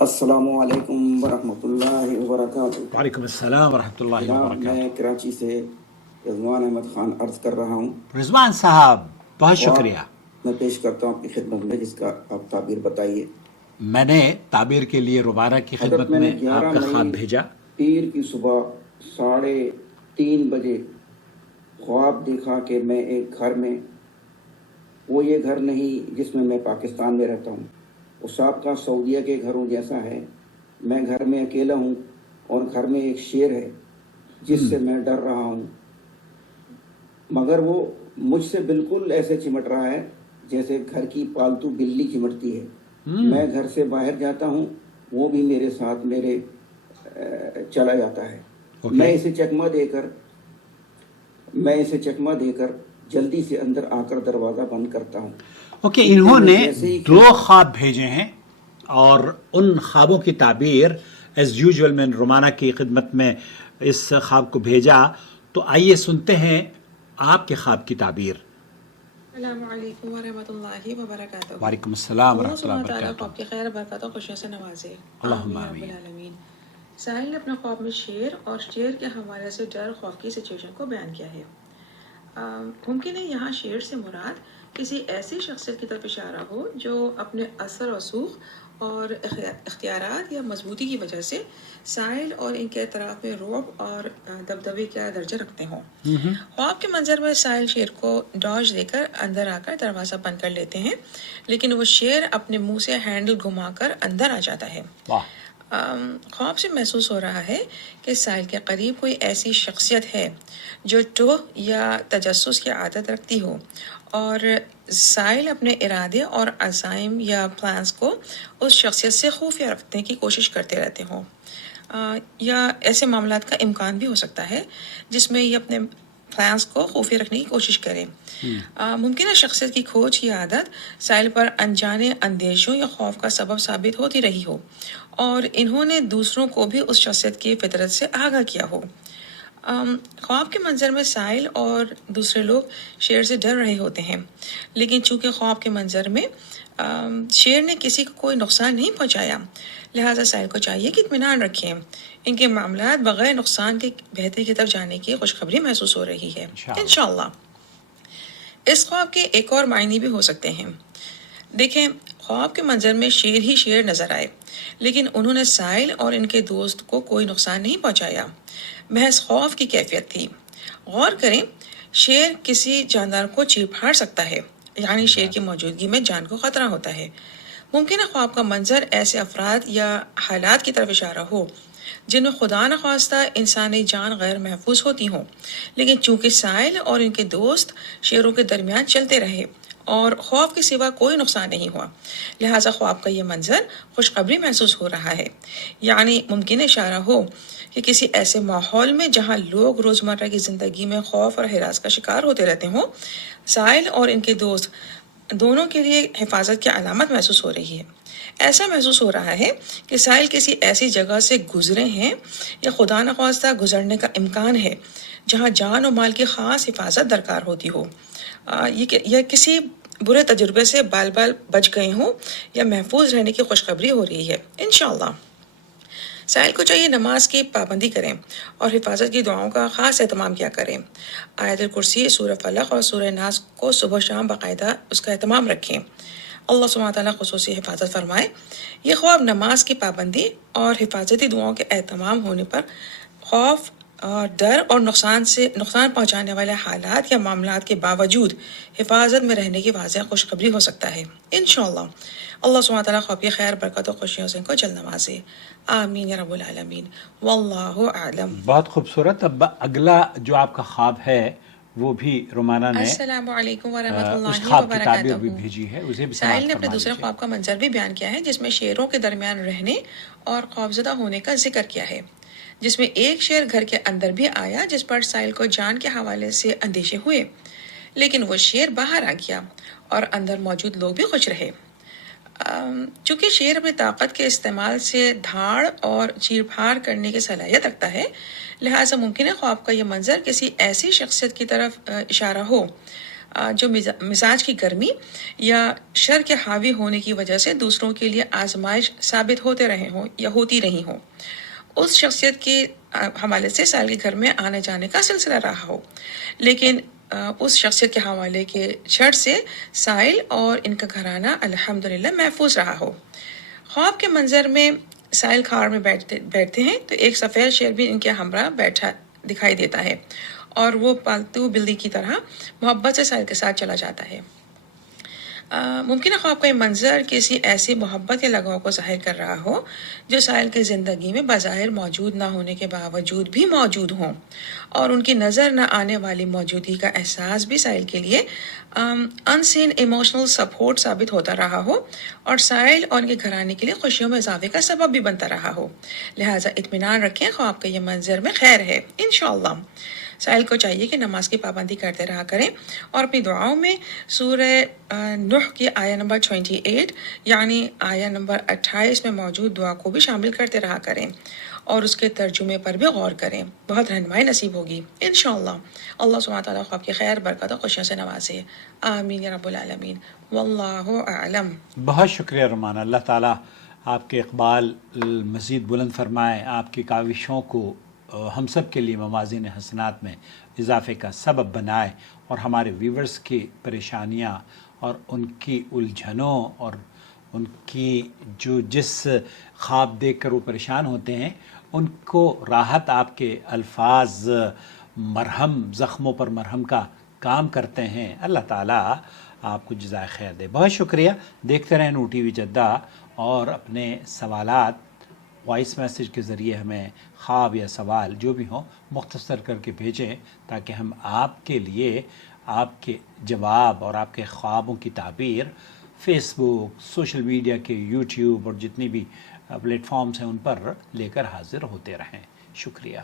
السلام علیکم ورحمۃ اللہ وبرکاتہ۔ وعلیکم السلام ورحمۃ اللہ جناب وبرکاتہ۔ میں کراچی سے رضوان احمد خان عرض کر رہا ہوں۔ رضوان صاحب بہت شکریہ۔ میں پیش کرتا ہوں آپ کی خدمت میں، جس کا آپ تعبیر بتائیے۔ میں نے تعبیر کے لیے رومانہ کی خدمت میں آپ کا خواب بھیجا۔ پیر کی صبح 3:30 بجے خواب دیکھا کہ میں ایک گھر میں، وہ یہ گھر نہیں جس میں میں پاکستان میں رہتا ہوں، وہ سابقہ سعودیہ کے گھروں جیسا ہے۔ میں گھر میں اکیلا ہوں اور گھر میں ایک شیر ہے جس سے میں ڈر رہا ہوں، مگر وہ مجھ سے بالکل ایسے چمٹ رہا ہے جیسے گھر کی پالتو بلی چمٹتی ہے۔ میں گھر سے باہر جاتا ہوں، وہ بھی میرے ساتھ میرے چلا جاتا ہے۔ میں اسے چکمہ دے کر جلدی سے اندر آ کر دروازہ بند کرتا ہوں۔ انہوں نے 2 خواب بھیجے ہیں اور ان خوابوں کی تعبیر ایز یوزول میں رومانہ کی خدمت میں اس خواب کو بھیجا، تو آئیے سنتے ہیں آپ کے خواب کی تعبیر۔ السلام علیکم ورحمۃ اللہ وبرکاتہ۔ وعلیکم السلام ورحمۃ اللہ اللہ وبرکاتہ۔ آپ کی خیر برکات و خوشیوں سے نوازے، اللہم آمین آمین۔ رب العالمین۔ ساحل نے اپنے خواب میں شیر اور شیر کے حوالے سے ڈر خوف کی سچویشن کو بیان کیا ہے۔ ممکن ہے یہاں شیر سے مراد کسی ایسی شخصیت کی طرف اشارہ ہو جو اپنے اثر و رسوخ اور اختیارات یا مضبوطی کی وجہ سے ساحل اور ان کے اطراف میں رعب اور دبدبے کا درجہ رکھتے ہوں۔ خواب کے منظر میں ساحل شیر کو ڈاج دے کر اندر آ کر دروازہ بند کر لیتے ہیں، لیکن وہ شیر اپنے منہ سے ہینڈل گھما کر اندر آ جاتا ہے۔ خواب سے محسوس ہو رہا ہے کہ ساحل کے قریب کوئی ایسی شخصیت ہے جو ٹوہ یا تجسس کی عادت رکھتی ہو، اور ساحل اپنے ارادے اور عزائم یا پلانز کو اس شخصیت سے خفیہ رکھنے کی کوشش کرتے رہتے ہوں۔ یا ایسے معاملات کا امکان بھی ہو سکتا ہے جس میں یہ اپنے پلانز کو خفیہ رکھنے کی کوشش کرے۔ ممکنہ شخصیت کی کھوج کی عادت ساحل پر انجانے اندیشوں یا خوف کا سبب ثابت ہوتی رہی ہو، اور انہوں نے دوسروں کو بھی اس شخصیت کی فطرت سے آگاہ کیا ہو۔ خواب کے منظر میں ساحل اور دوسرے لوگ شیر سے ڈر رہے ہوتے ہیں، لیکن چونکہ خواب کے منظر میں شیر نے کسی کو کوئی نقصان نہیں پہنچایا، لہٰذا ساحل کو چاہیے کہ اطمینان رکھیں۔ ان کے معاملات بغیر نقصان کے بہتری کی طرف جانے کی خوشخبری محسوس ہو رہی ہے انشاءاللہ۔ اس خواب کے ایک اور معنی بھی ہو سکتے ہیں۔ دیکھیں، خواب کے منظر میں شیر ہی شیر نظر آئے، لیکن انہوں نے ساحل اور ان کے دوست کو کوئی نقصان نہیں پہنچایا، محض خوف کی کیفیت تھی۔ غور کریں، شیر کسی جاندار کو چیر پھاڑ سکتا ہے، یعنی شیر کی موجودگی میں جان کو خطرہ ہوتا ہے۔ ممکن ہے خواب کا منظر ایسے افراد یا حالات کی طرف اشارہ ہو جن میں خدا نخواستہ انسانی جان غیر محفوظ ہوتی ہوں، لیکن چونکہ ساحل اور ان کے دوست شیروں کے درمیان چلتے رہے اور خوف کے سوا کوئی نقصان نہیں ہوا، لہٰذا خواب کا یہ منظر خوشخبری محسوس ہو رہا ہے۔ یعنی ممکن اشارہ ہو کہ کسی ایسے ماحول میں جہاں لوگ روزمرہ کی زندگی میں خوف اور ہراس کا شکار ہوتے رہتے ہوں، ساحل اور ان کے دوست دونوں کے لیے حفاظت کی علامت محسوس ہو رہی ہے۔ ایسا محسوس ہو رہا ہے کہ ساحل کسی ایسی جگہ سے گزرے ہیں یا خدا نخواستہ گزرنے کا امکان ہے جہاں جان و مال کی خاص حفاظت درکار ہوتی ہو، یا کسی برے تجربے سے بال بچ گئے ہوں یا محفوظ رہنے کی خوشخبری ہو رہی ہے انشاءاللہ۔ ساحل کو چاہیے نماز کی پابندی کریں اور حفاظت کی دعاؤں کا خاص اہتمام کیا کریں۔ آیت الکرسی، سورہ فلق اور سورہ ناس کو صبح و شام باقاعدہ اس کا اہتمام رکھیں۔ اللہ سبحانہ تعالیٰ خصوصی حفاظت فرمائے۔ یہ خواب نماز کی پابندی اور حفاظتی دعاؤں کے اہتمام ہونے پر خوف اور ڈر اور نقصان پہنچانے والے حالات یا معاملات کے باوجود حفاظت میں رہنے کی واضح خوشخبری ہو سکتا ہے انشاءاللہ۔ اللہ سبحانہ تعالیٰ خواب کی خیر برکت و خوشیوں سے ان کو جلد نوازے، آمین یا رب العالمین، واللہ اعلم۔ بہت خوبصورت۔ اب اگلا جو آپ کا خواب ہے وہ بھی رومانہ نے السلام علیکم ورحمۃ اس اللہ خواب کی تعبیر وبرکاتہ۔ بھی بھیجی ہے، اسے بھی ساحل نے سماعت اپنے فرما دوسرے لیجیے۔ خواب کا منظر بھی بیان کیا ہے جس میں شیروں کے درمیان رہنے اور خوفزدہ ہونے کا ذکر کیا ہے، جس میں ایک شیر گھر کے اندر بھی آیا جس پر ساحل کو جان کے حوالے سے اندیشے ہوئے، لیکن وہ شیر باہر آ گیا اور اندر موجود لوگ بھی خوش رہے۔ چونکہ شیر اپنی طاقت کے استعمال سے دھاڑ اور چیر پھاڑ کرنے کی صلاحیت رکھتا ہے، لہٰذا ممکن ہے خواب کا یہ منظر کسی ایسی شخصیت کی طرف اشارہ ہو جو مزاج کی گرمی یا شر کے حاوی ہونے کی وجہ سے دوسروں کے لیے آزمائش ثابت ہوتے رہے ہوں یا ہوتی رہی ہوں، اس شخصیت کے حوالے سے سائل کے گھر میں آنے جانے کا سلسلہ رہا ہو، لیکن اس شخصیت کے حوالے کے شر سے سائل اور ان کا گھرانہ الحمدللہ محفوظ رہا ہو۔ خواب کے منظر میں سائل کھار میں بیٹھتے ہیں تو ایک سفید شیر بھی ان کے ہمراہ بیٹھا دکھائی دیتا ہے اور وہ پالتو بلی کی طرح محبت سے سائل کے ساتھ چلا جاتا ہے۔ ممکن ہے خواب کا یہ منظر کسی ایسی محبت یا لگاؤ کو ظاہر کر رہا ہو جو سائل کی زندگی میں بظاہر موجود نہ ہونے کے باوجود بھی موجود ہوں، اور ان کی نظر نہ آنے والی موجودگی کا احساس بھی سائل کے لیے ان سین ایموشنل سپورٹ ثابت ہوتا رہا ہو اور سائل اور ان کے گھرانے کے لیے خوشیوں میں اضافے کا سبب بھی بنتا رہا ہو۔ لہٰذا اطمینان رکھیں، خواب کا یہ منظر میں خیر ہے انشاءاللہ۔ سائل کو چاہیے کہ نماز کی پابندی کرتے رہا کریں اور اپنی دعاؤں میں سورہ نوح کی آیہ نمبر 28 یعنی آیہ نمبر 28 میں موجود دعا کو بھی شامل کرتے رہا کریں اور اس کے ترجمے پر بھی غور کریں، بہت رہنمائی نصیب ہوگی انشاءاللہ۔ اللہ سبحانہ تعالیٰ خواب کی خیر، برکت اور خوشیوں سے نوازے، آمین یا رب العالمین، واللہ اعلم۔ بہت شکریہ رومانہ، اللہ تعالیٰ آپ کے اقبال مزید بلند فرمائے، آپ کی کاوشوں کو ہم سب کے لیے موازین حسنات میں اضافے کا سبب بنائے اور ہمارے ویورز کی پریشانیاں اور ان کی الجھنوں اور ان کی جس خواب دیکھ کر وہ پریشان ہوتے ہیں ان کو راحت آپ کے الفاظ مرہم، زخموں پر مرہم کا کام کرتے ہیں۔ اللہ تعالیٰ آپ کو جزائے خیر دے۔ بہت شکریہ، دیکھتے رہیں نو ٹی وی جدہ اور اپنے سوالات وائس میسیج کے ذریعے ہمیں خواب یا سوال جو بھی ہوں مختصر کر کے بھیجیں تاکہ ہم آپ کے لیے آپ کے جواب اور آپ کے خوابوں کی تعبیر فیس بک، سوشل میڈیا کے یوٹیوب اور جتنی بھی پلیٹ فارمز ہیں ان پر لے کر حاضر ہوتے رہیں۔ شکریہ۔